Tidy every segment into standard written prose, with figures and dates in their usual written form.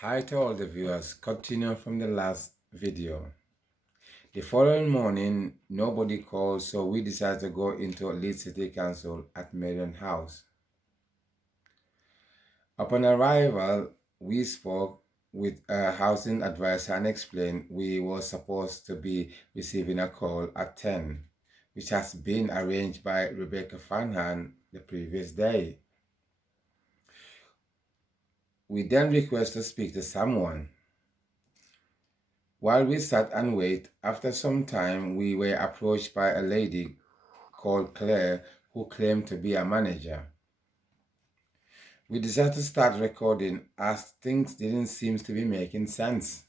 Hi to all the viewers, continue from the last video. The following morning, nobody called, so we decided to go into Leeds City Council at Marion House. Upon arrival, we spoke with a housing advisor and explained we were supposed to be receiving a call at 10, which has been arranged by Rebecca Fanhan the previous day. We then requested to speak to someone. While we sat and waited, after some time we were approached by a lady called Claire who claimed to be a manager. We decided to start recording as things didn't seem to be making sense.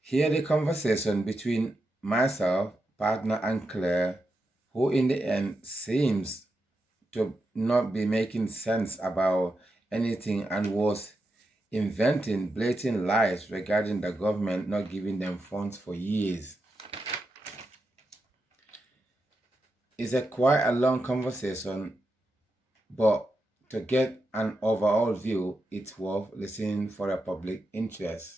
Hear the conversation between myself, partner, and Claire, who in the end seems to not be making sense about anything and was inventing blatant lies regarding the government not giving them funds for years. It's quite a long conversation, but to get an overall view, it's worth listening for a public interest.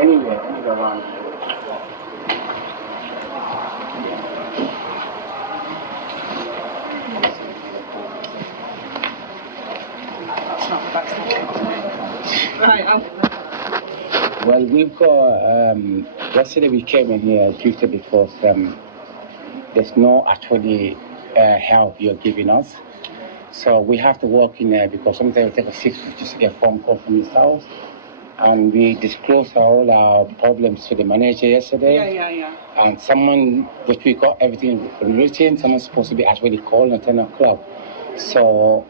Anywhere around. That's not the backstage. Right, Well, we've got, yesterday we came in here Tuesday because there's no actually help you're giving us. So we have to work in there because sometimes it takes us 6 weeks just to get a phone call from his house. And we disclosed all our problems to the manager yesterday. Yeah. And someone, which we got everything written, someone's supposed to be actually calling at 10 o'clock. So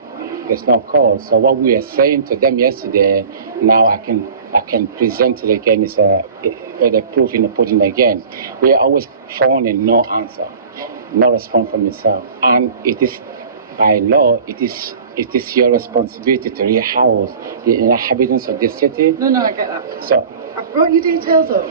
there's no call. So what we were saying to them yesterday, now I can present it again, is the proof in the pudding again. We are always phoning, no answer, no response from yourself. And it is, by law, it is your responsibility to rehouse the inhabitants of this city. No, I get that. So I've brought your details up.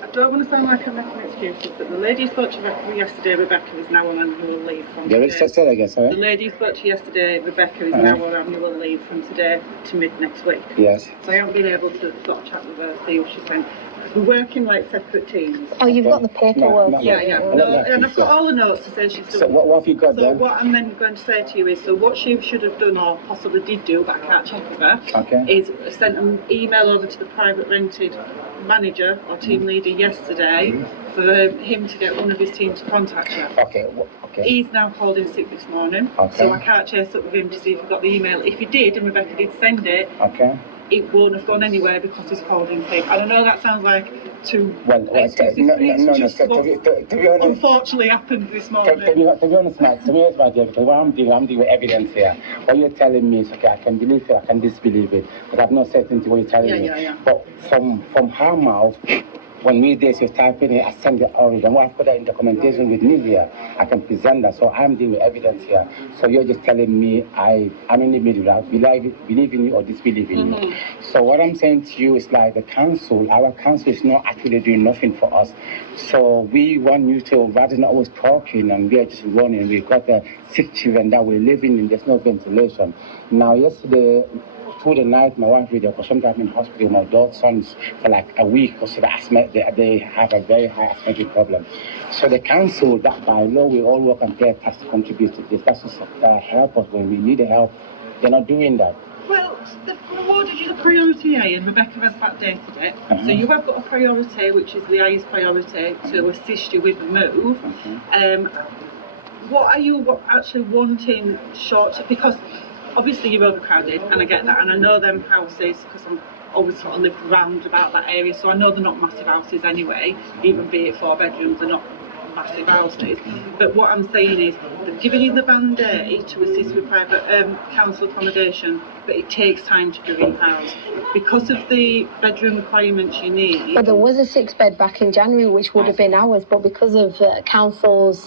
I don't want to sound like I'm making excuses, but the lady who spoke to Rebecca yesterday, Rebecca, is now on annual leave from today. Say that again, sorry? The lady who spoke to you yesterday, Rebecca, is now on annual leave from today to mid next week. Yes. So I haven't been able to sort of chat with her, see what she's saying. Because we're working like separate teams. Oh, you've got the paperwork. No. Yeah. No, and I've got all the notes to say she's done. So what have you got So then? what I'm then going to say to you is, so what she should have done, or possibly did do, but I can't check with her, is sent an email over to the private rented manager or team leader yesterday for him to get one of his team to contact you. Okay. He's now called in sick this morning, so I can't chase up with him to see if he got the email. If he did, and Rebecca did send it, it won't have gone anywhere because he's called in sick. And I know that sounds like too excuses, no, to be honest, unfortunately happened this morning. To be honest, my dear, because what I'm doing with evidence here. What you're telling me is okay, I can believe it, I can disbelieve it, but I've no certainty what you're telling me. Yeah. But from her mouth, when we did, you're typing it, I send it already. And what I've put that in documentation with me here, I can present that. So I'm dealing with evidence here. So you're just telling me I'm in the middle. I believe in you or disbelieve in you. So what I'm saying to you is like our council is not actually doing nothing for us. So we want you to, rather than always talking and we are just running. We've got 6 children that we're living in, there's no ventilation. Now yesterday, through the night, my wife was there because sometimes I'm in hospital with my daughter's sons for like a week because of the asthma. They have a very high asthmatic problem. So the council, that by law, we all work and pay tax to contribute to this. That's just help us when we need the help. They're not doing that. Well, they've awarded you the priority A, and Rebecca has backdated it. So you have got a priority, which is the highest priority, to assist you with the move. What are you actually wanting short? Because obviously you're overcrowded, and I get that, and I know them houses because I'm always sort of lived round about that area, so I know they're not massive houses anyway, even be it 4 bedrooms, they're not massive houses. But what I'm saying is, they've given you the band-aid to assist with private council accommodation, but it takes time to rehouse because of the bedroom requirements you need. But there was a 6-bed back in January, which would have been ours, but because of council's...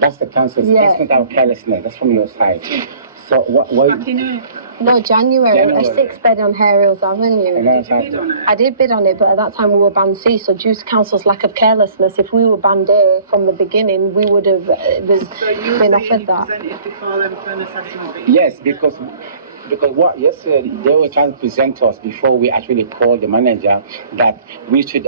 That's the council's, that's not our carelessness, that's from your side. So what Back in April. No, January. January. A 6-bed on Herials Avenue. Did you bid on it? I did bid on it, but at that time we were band C, so due to council's lack of carelessness, if we were band A from the beginning, we would have So you been saying offered you that. presented before them for an assessment fee? Yes, because what yesterday they were trying to present to us before we actually called the manager that we should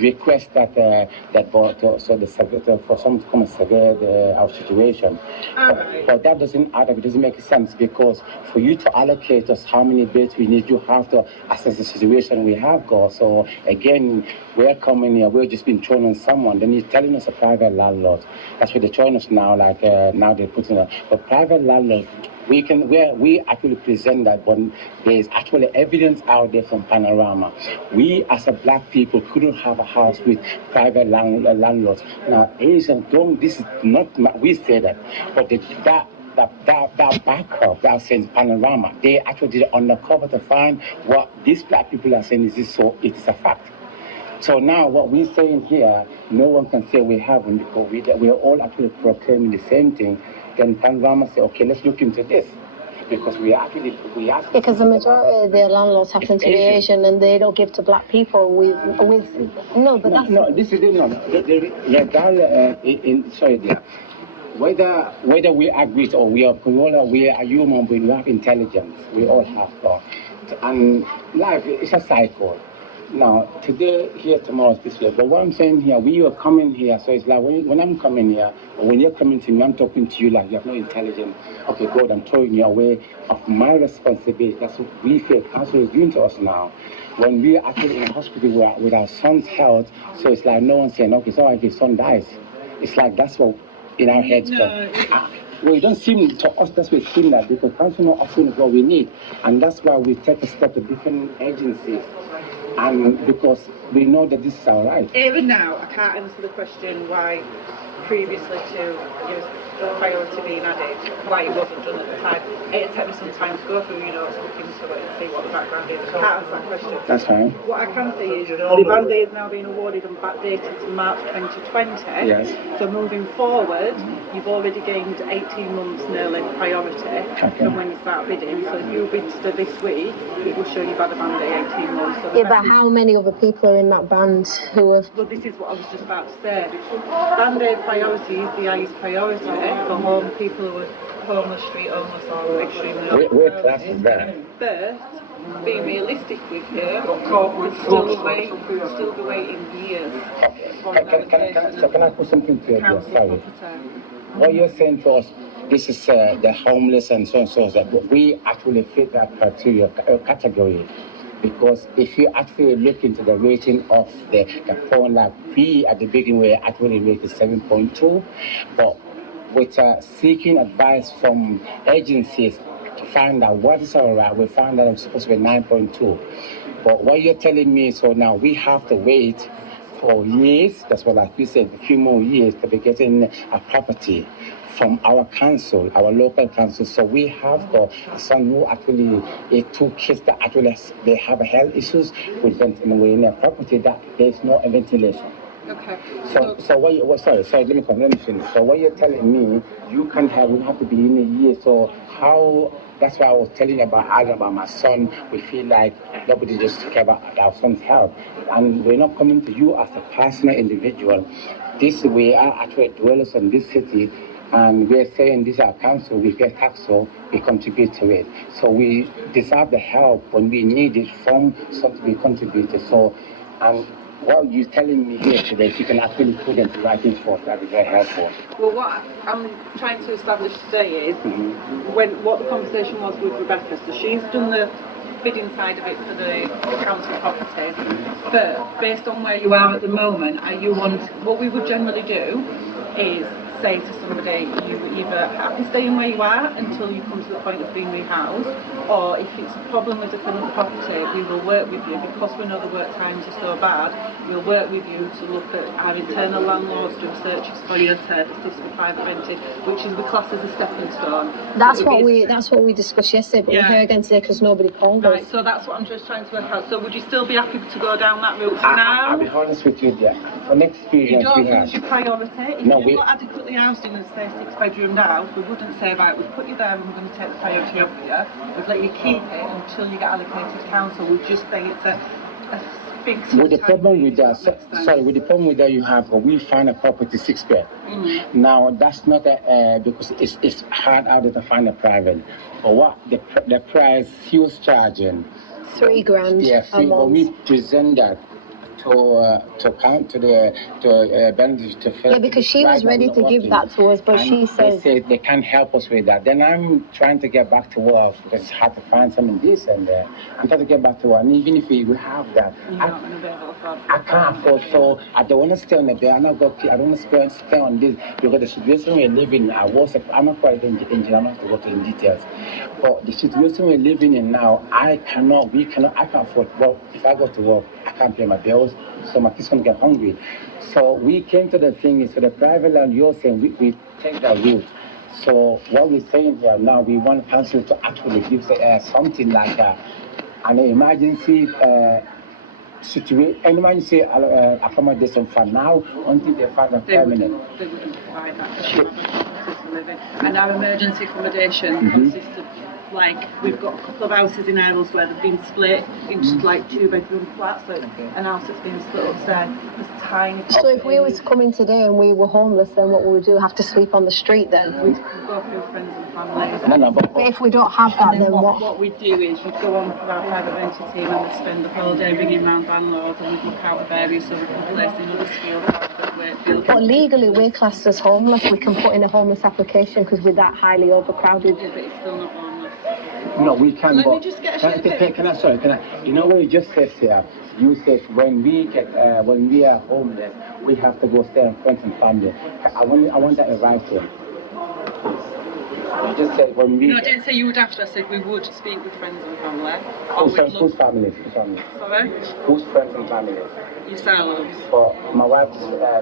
request that so the surveyor for someone to come and survey our situation. But that doesn't add up. It doesn't make sense because for you to allocate us how many beds we need, you have to assess the situation we have got. So again, we're coming here. We're just being thrown on someone. Then he's telling us a private landlord. That's what they're showing us now. Like now they're putting a private landlord. We actually present that, but there's actually evidence out there from Panorama. We as a black people couldn't have a house with private landlords. Now, Asian, this is not we say that, but that backup that saying Panorama, they actually did it undercover to find what these black people are saying is so it is a fact. So now what we're saying here, no one can say we haven't because we're all actually proclaiming the same thing. Then Panorama say, okay, let's look into this. Because we ask. Because the majority of their landlords happen to be Asian and they don't give to black people This is sorry dear. Whether we agree or we are human beings, we have intelligence. We all have thought. And life is a cycle. Now, today, here, tomorrow, this way. But what I'm saying here, we are coming here, so it's like when I'm coming here, or when you're coming to me, I'm talking to you like you have no intelligence. Okay, God, I'm throwing you away of my responsibility. That's what we feel council is doing to us now. When we are actually in a hospital with our son's health, so it's like no one's saying, okay, so if his son dies. It's like that's what in our heads. Well, it don't seem to us that's what it seems like because council not offering what we need. And that's why we take a step to different agencies. And because we know that this is our right. Even now, I can't answer the question why previously to priority being added, why it wasn't done at the time. It took me some time to go through, look into it and see what the background is. I can't answer that question. That's fine. What I can say is the band aid is now being awarded and backdated to March 2020. Yes. So moving forward, you've already gained 18 months nearly priority from when you start bidding. So if you bid to this week, it will show you've had a band aid 18 months. So but how many other people are in that band who have... Well, this is what I was just about to say. Band aid priority is the highest priority for people who are homeless, street homeless, or extremely homeless. Where class is that? But being realistic with you, we'd still be waiting years. Can I put something to you? Sorry. What you're saying to us, this is the homeless and so on, so that we actually fit that criteria category. Because if you actually look into the rating of the phone, like we at the beginning were actually rated 7.2, but with seeking advice from agencies to find out what is all right, we found that it's supposed to be 9.2. But what you're telling me, so now we have to wait for years, that's what like you said, a few more years to be getting a property from our council, our local council. So we have got some who actually, two kids that actually, they have health issues with ventilation in a property that there's no ventilation. Okay. So sorry, let me finish. So what you're telling me, we have to be in a year. So how, that's why I was telling you about my son. We feel like nobody just care about our son's health. And we're not coming to you as a personal individual. We are actually dwellers in this city. And we're saying this is our council, we pay tax, so we contribute to it. So we deserve the help when we need it from something we contributed. So, and what you're telling me here today, if you can actually put into writing for us, that would be very helpful. Well, what I'm trying to establish today is what the conversation was with Rebecca. So she's done the bidding side of it for the council properties, but based on where you are at the moment, what we would generally do is say to somebody, you either have to stay in where you are until you come to the point of being rehoused, or if it's a problem with the current property, we will work with you, because we know the work times are so bad, we'll work with you to look at our internal landlords, do searches for you to assist with private rented, which is the class as a stepping stone. That's what we discussed yesterday, but we're here again today because nobody called us. Right, so that's what I'm just trying to work out. So would you still be happy to go down that route for now? I'll be honest with you, dear. From experience you don't lose your priority. If you're not adequately housed in a say 6-bedroom house, we wouldn't say, right, we've put you there and we're going to take the priority off you. We'd let you keep it until you get allocated council. We'd just say it's a fixed. With the problem with that, with the problem with that you have, we find a property 6 bed. Now that's not because it's hard out there to find a private. But what the price he was charging? £3,000 Yeah, a month. when we present that to Because she was ready to give that to us, but she said they can't help us with that. Then I'm trying to get back to work because it's hard to find something this and I'm trying to get back to work. And even if we have that, I can't afford. So I don't want to stay on the bed. I don't want to stay on this because the situation we're living in. I'm not quite engineer. I'm not going to go into details. But the situation we're living in now, I can't afford. Well, if I go to work, I can't pay my bills, so my kids gonna get hungry. So we came to the thing is for the private land. You're saying we take that route. So what we're saying here now, we want council to actually give something like an emergency situation, an emergency accommodation for now until they find a permanent. They wouldn't provide that because you have a property to live in. And our emergency accommodation consists of, like, we've got a couple of houses in Ireland where they've been split into like 2-bedroom flats. So an house that's been split upstairs. It's tiny. So if we were to come in today and we were homeless, then what would we do? Have to sleep on the street then? We'd go through friends and family. But if we don't have that, then what we'd do is we'd go on for our private rental team and we'd spend the whole day ringing around landlords and we'd look out of areas so we can place in Huddersfield. But legally, we're classed as homeless. We can put in a homeless application because we're that highly overcrowded. Yeah, but it's still not homeless. No, we can. Let me just get a share. Can I? You know what you just said here? You said when we are homeless, we have to go stay in friends and family. I want that in writing. You just said when we. No, I didn't say you would have to. I said we would speak with friends and family. Whose families? Sorry? Whose friends and families? Yourselves. But my wife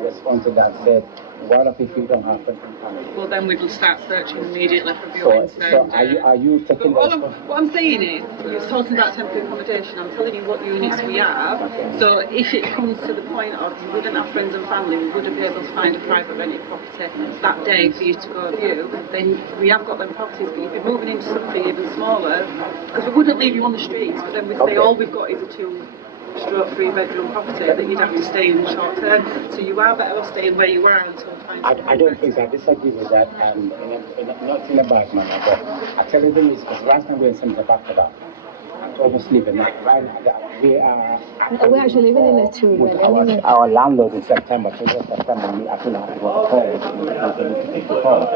responded to that said, what if you don't have friends and family? Well, then we will start searching immediately for viewings. So are you taking what I'm saying is, you're talking about temporary accommodation. I'm telling you what units we have. So if it comes to the point of you wouldn't have friends and family, we wouldn't be able to find a private rented property that day for you to go view, then we have got them properties, but you'd be moving into something even smaller, because we wouldn't leave you on the streets, but then we'd say all we've got is a 2-3-bedroom property that you'd have to stay in short term. So you are better off staying where you are until I don't think that. I disagree with that, and not in a bad manner, but I tell you the reason, because last time we had something back to that. Almost living right now. We're actually living in a 2-bed. Our landlord in September, we actually have to go home.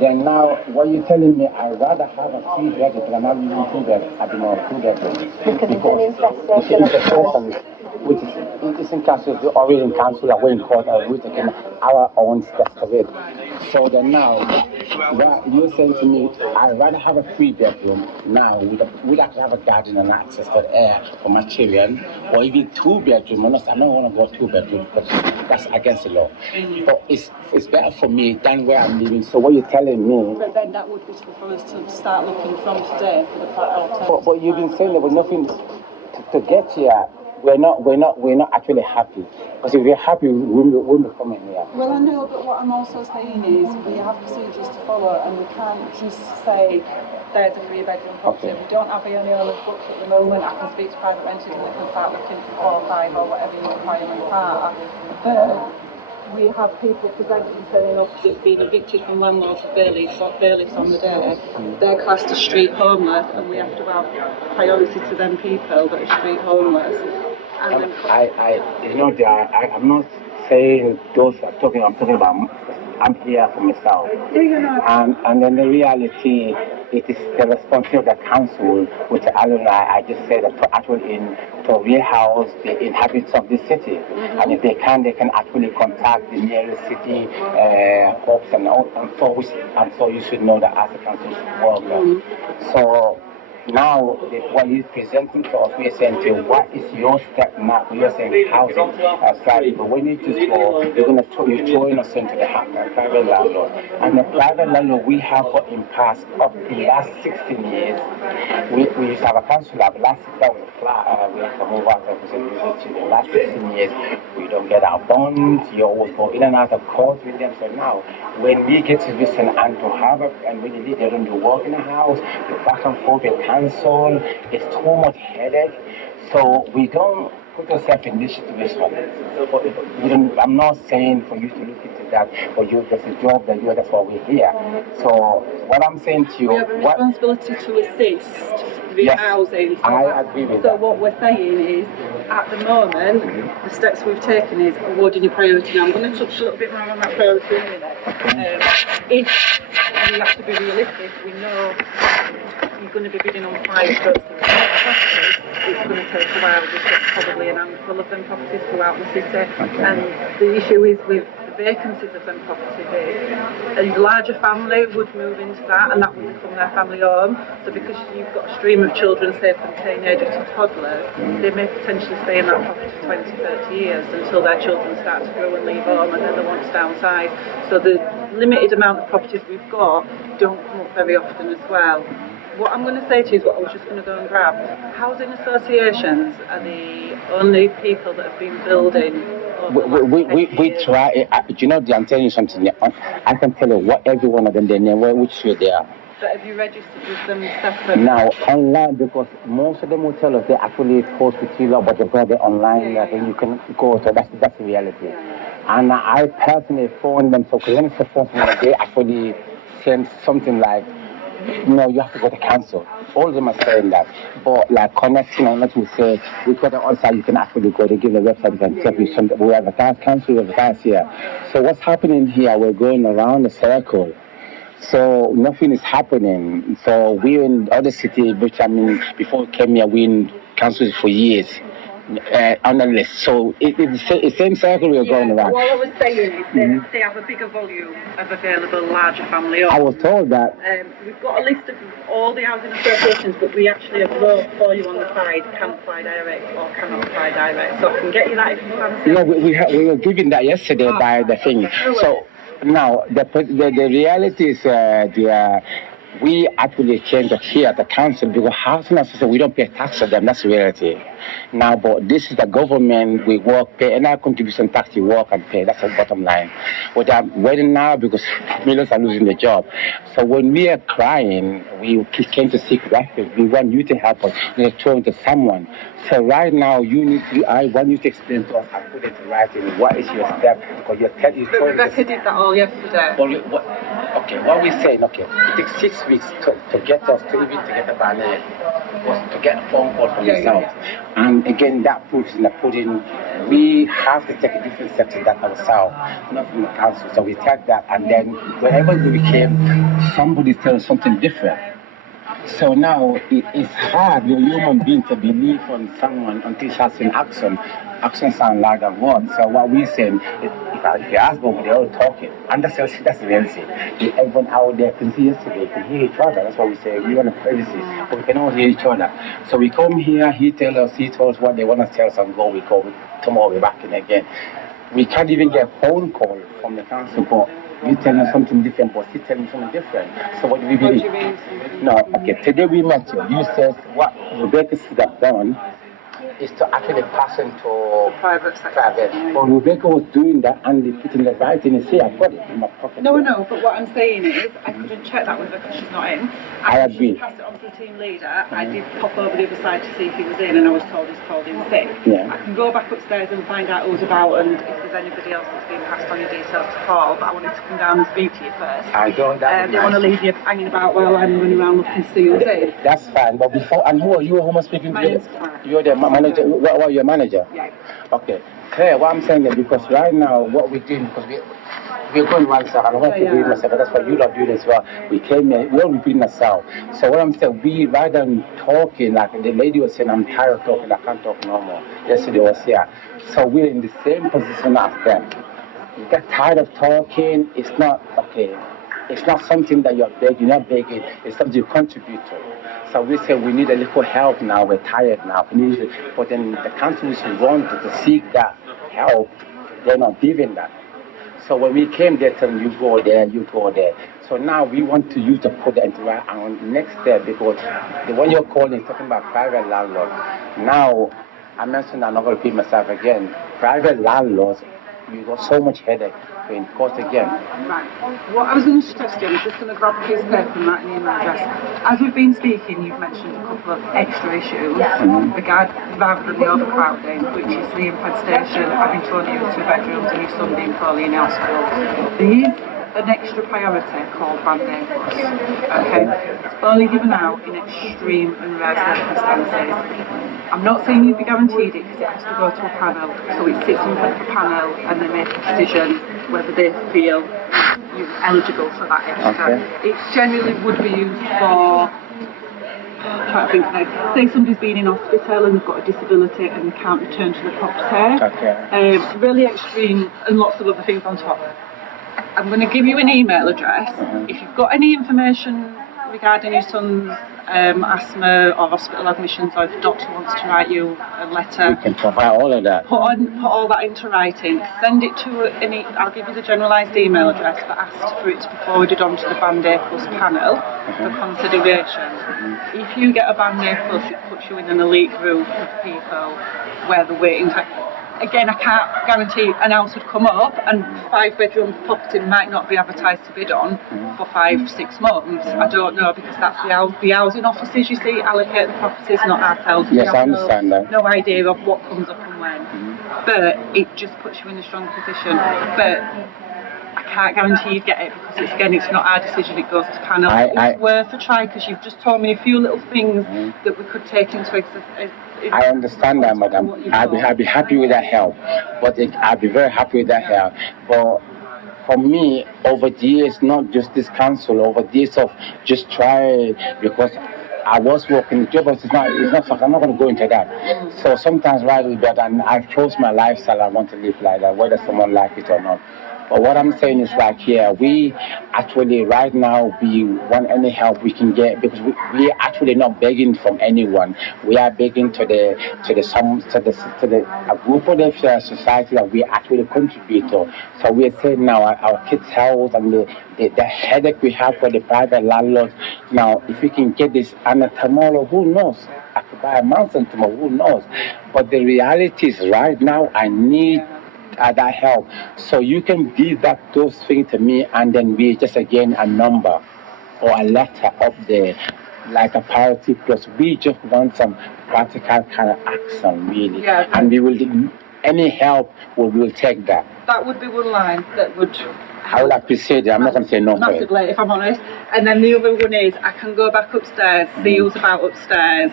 Then now, what you're telling me, I'd rather have a 3-bedroom, because I'm not using 2-bed, I do more 2-bedroom. Because it's infestation, which is in council, or in council, or in court, or we're taking our own steps of it. So then now, what you're saying to me, I'd rather have a 3-bedroom now, we'd have to have a garden and access to air for my children, or even 2-bedroom. I don't want to go 2-bedroom because that's against the law. But it's better for me than where I'm living. So what you're telling me? But then that would be for us to start looking from today for the alternative. But you've been saying there was nothing to get here. We're not actually happy. Because if we're happy, we wouldn't be coming here. Well, I know, but what I'm also saying is we have procedures to follow, and we can't just say there's a 3-bedroom property. Okay. We don't have any on the books at the moment. I can speak to private renters and they can start looking for 4 or 5 or whatever your requirements are. But we have people presenting turning up that's been evicted from landlords with bailiffs on the day. They're classed as street homeless, and we have to have priority to them people that are street homeless. And I'm not saying those I'm talking about. I'm here for myself. And then the reality, it is the responsibility of the council, which I just said that to actually to rehouse the inhabitants of this city. And if they can actually contact the nearest city hubs and all. And so you should know that as a council worker. So now what he's presenting to us, we're saying to you, what is your step now? You're saying housing, private, but when you just go, you're throwing us into the private landlord. And the private landlord we have got in past, up in the last 16 years, we used to have a council lab, last that was a flat, we had to move out of the last 16 years, we don't get our bonds, you always go in and out of court with them. So now, when we get to visit and to have a, and when you leave, they don't do work in the house, the back and forth with council, it's too much headache. So we don't put yourself in this situation. I'm not saying for you to look into that, but there's a job that that's why we're here. So what I'm saying to you, we have a responsibility to assist with housing. So I agree with that. So what we're saying is, at the moment, the steps we've taken is awarding your priority. Now I'm going to touch a little bit more on that priority in a minute. If we have to be realistic, we know you're going to be bidding on 5 strokes properties. It's going to take a while. We've got probably an handful of them properties throughout the city. And the issue is with the vacancies of them properties is a larger family would move into that and that would become their family home. So because you've got a stream of children, say from teenagers to toddlers, they may potentially stay in that property for 20, 30 years until their children start to grow and leave home and then they want to downsize. So the limited amount of properties we've got don't come up very often as well. What I'm going to say to you is what I was just going to go and grab. Housing associations are the only people that have been building. We try. You know, I'm telling you something. I can tell you what every one of them their name, which street they are. But have you registered with them separate? Now online, because most of them will tell us they actually post with you, but they've got it online. I think you can go. So that's the reality. And I personally phoned them. So when it's the first one, they actually send something like, no, you have to go to council. All of them are saying that. But like connecting and let me say, we've got the website you can actually go to give the website, you can check with some, we advertise council, we advertise here. So what's happening here, we're going around the circle. So nothing is happening. So we're in other cities, which I mean, before we came here, we in councils for years. On the list. So it's the same circle we're going around. What I was saying is they have a bigger volume of available larger family homes. I was told that. We've got a list of all the housing associations, but we actually have wrote for you on the side, can apply direct or cannot apply direct. So I can get you that if you fancy. No, we were given that yesterday by the thing. So now the reality is we actually changed it here at the council because housing association, we don't pay tax to them. That's the reality. Now, but this is the government, we work, pay, and our contribution tax, you work and pay. That's the bottom line. But I'm waiting now because millions are losing their job. So when we are crying, we came to seek refuge. We want you to help us. We're throwing to someone. So right now, I want you to explain to us and put it in writing. What is your step? Because you're Rebecca did that all yesterday. What we're saying, it takes 6 weeks to get us to get a banner, to get a phone call from yourself. And again, that proves in the pudding, we have to take a different step to that ourselves, not from the council. So we take that, and then wherever we came, somebody tells something different. So now it's hard, you're a human being, to believe on someone until it starts in action. Action sounds like a word. So what we're saying, if you ask them, they're all talking. And that's the reality. Everyone out there can see yesterday, can hear each other. That's why we say we want a privacy, but we can all hear each other. So we come here, he tells us what they want to tell us and go. We go, tomorrow we're back in again. We can't even get a phone call from the council, but you tell me something different, but he tell me something different. So what do we believe? No, today we met you. You said what Rebecca should have done is to actually pass into private sector. But Rebecca was doing that and putting the writing is here. I've got it in my pocket. No, but what I'm saying is, I couldn't check that with her because she's not in. I agree. She passed it on to the team leader. I did pop over the other side to see if he was in, and I was told he's called in sick. Yeah. I can go back upstairs and find out who's about and if there's anybody else that's been passed on your details to call, but I wanted to come down and speak to you first. I don't want to leave you hanging about while I'm running around looking to see who's in. That's fine, but before, and who are you? Who am I speaking to? My name's Claire. You're the manager. What are your manager? Yeah. Okay. Claire, what I'm saying is because right now what we're doing, because we're going right side, and I want to repeat myself, and that's why you don't do this well. We came here, we're repeating ourselves. So what I'm saying, we rather than talking, like the lady was saying, I'm tired of talking, I can't talk no more. Yesterday was here. So we're in the same position as them. You get tired of talking, it's not okay. It's not something that you're begging, it's something you contribute to. So we said we need a little help now. We're tired now. We need but then the councils who wanted to seek that help, they're not giving that. So when we came there, telling you go there, you go there. So now we want to use to put the interact on next step because the one you're calling is talking about private landlords. Now, I mentioned, I'm not going to repeat myself again. Private landlords, you got so much headache in court again. Right. What I was going to suggest, Jim, is just going to grab a piece of paper and write an email address. As we've been speaking, you've mentioned a couple of extra issues rather than the overcrowding, which is the infestation, having to only use 2 bedrooms and your son being poorly in hospital. There is an extra priority called Band-Aid Plus. Okay? It's only given out in extreme and rare circumstances. I'm not saying you'd be guaranteed it because it has to go to a panel. So it sits in front of a panel and they make a decision whether they feel you're eligible for that extra. Okay. It generally would be used for, trying to think now, say somebody's been in hospital and they've got a disability and they can't return to the property. Okay. Really extreme and lots of other things on top. I'm going to give you an email address. If you've got any information regarding your son's asthma or hospital admissions, or if the doctor wants to write you a letter, We can provide all of that. put all that into writing, send it to I'll give you the generalised email address, but ask for it to be forwarded on to the Band-Aid Plus panel for consideration. If you get a Band-Aid Plus, it puts you in an elite group of people where the waiting time. Again, I can't guarantee an house would come up and 5-bedroom property might not be advertised to bid on for 5-6 months. I don't know because that's the housing officers, you see, allocate the properties, not ourselves. Yes, I understand that. No idea of what comes up and when. But it just puts you in a strong position. But I can't guarantee you'd get it because it's not our decision, it goes to panel. It's worth a try because you've just told me a few little things that we could take into I understand that, madam. I'd be happy with that help. But I'd be very happy with that help. But for me, over the years, not just this council, over the years of just try, because I was working the job, but it's not I'm not going to go into that. So sometimes right with that, and I've chose my lifestyle. I want to live like that, whether someone like it or not. But what I'm saying is like here, we actually right now we want any help we can get because we are actually not begging from anyone. We are begging to a group of the society that we actually contribute to. So we are saying now our kids' health and the headache we have for the private landlords. Now, if we can get this, and tomorrow, who knows? I could buy a mountain tomorrow, who knows? But the reality is right now, I need that help. So you can give those things to me, and then we just again a number or a letter up there, like a priority plus. We just want some practical kind of action, really. Yeah. And we will any help, we will take that. That would be one line that would. I would appreciate it. I'm not going to say no to it. Massively, if I'm honest. And then the other one is I can go back upstairs, see who's about upstairs.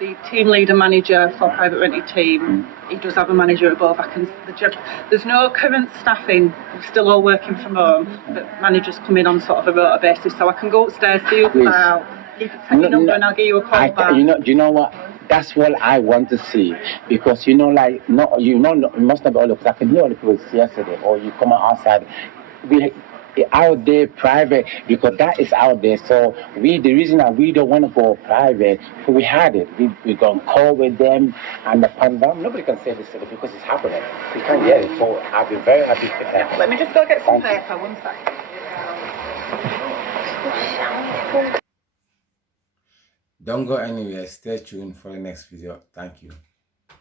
The team leader manager for private rented team, he does have a manager above. There's no current staffing, we're still all working from home, but managers come in on sort of a rota basis. So I can go upstairs, see who's about, you can take your number and I'll give you a call back. Do you know what? That's what I want to see because it must not be all because I can hear all the people yesterday or you come outside. We out there private because that is out there. So the reason that we don't want to go private, we had it. We gonna call with them and the pandemic. Nobody can say this because it's happening. We can't get it. So I'll be very happy to help. Let me just go get some paper. 1 second. Don't go anywhere. Stay tuned for the next video. Thank you.